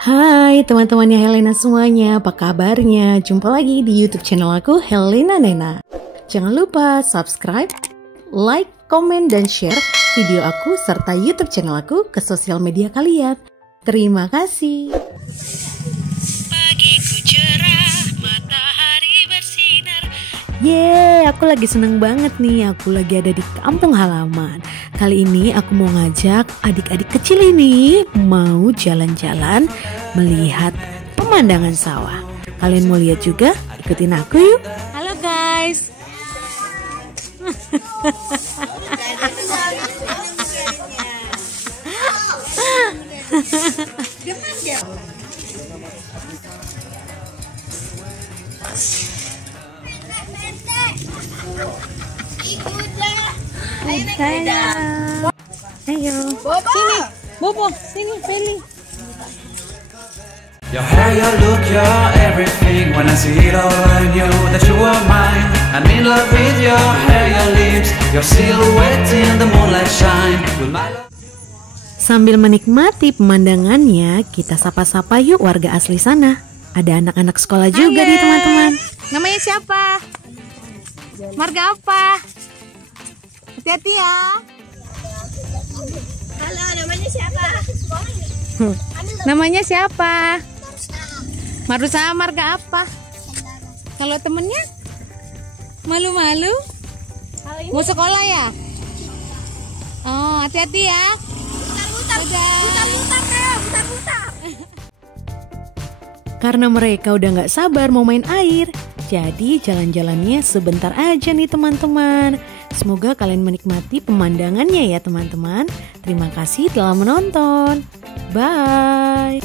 Hai teman-temannya Helena semuanya, apa kabarnya? Jumpa lagi di YouTube channel aku, Helena Nena. Jangan lupa subscribe, like, komen, dan share video aku serta YouTube channel aku ke sosial media kalian. Terima kasih. Pagiku cerah, matahari bersinar. Yeay, aku lagi seneng banget nih. Aku lagi ada di kampung halaman. Kali ini aku mau ngajak adik-adik kecil ini mau jalan-jalan melihat pemandangan sawah. Kalian mau lihat juga? Ikutin aku yuk. Halo guys. Ayo. Sini. Bobo, sini pilih. Your hair, your look, your everything. When I see it all, I knew that you were mine. I'm in love with your hair, your lips, your silhouette in the moonlight shine. With my love. Sambil menikmati pemandangannya, kita sapa-sapa yuk warga asli sana. Ada anak-anak sekolah juga nih teman-teman. Namanya siapa? Marga apa? Hati-hati ya. Halo, namanya siapa? Namanya siapa? Marusa, marga apa? Kalau temennya? Malu-malu? Mau sekolah ya? Oh, hati-hati ya. Putar-putar. Karena mereka udah gak sabar mau main air, jadi jalan-jalannya sebentar aja nih teman-teman. Semoga kalian menikmati pemandangannya ya teman-teman. Terima kasih telah menonton. Bye.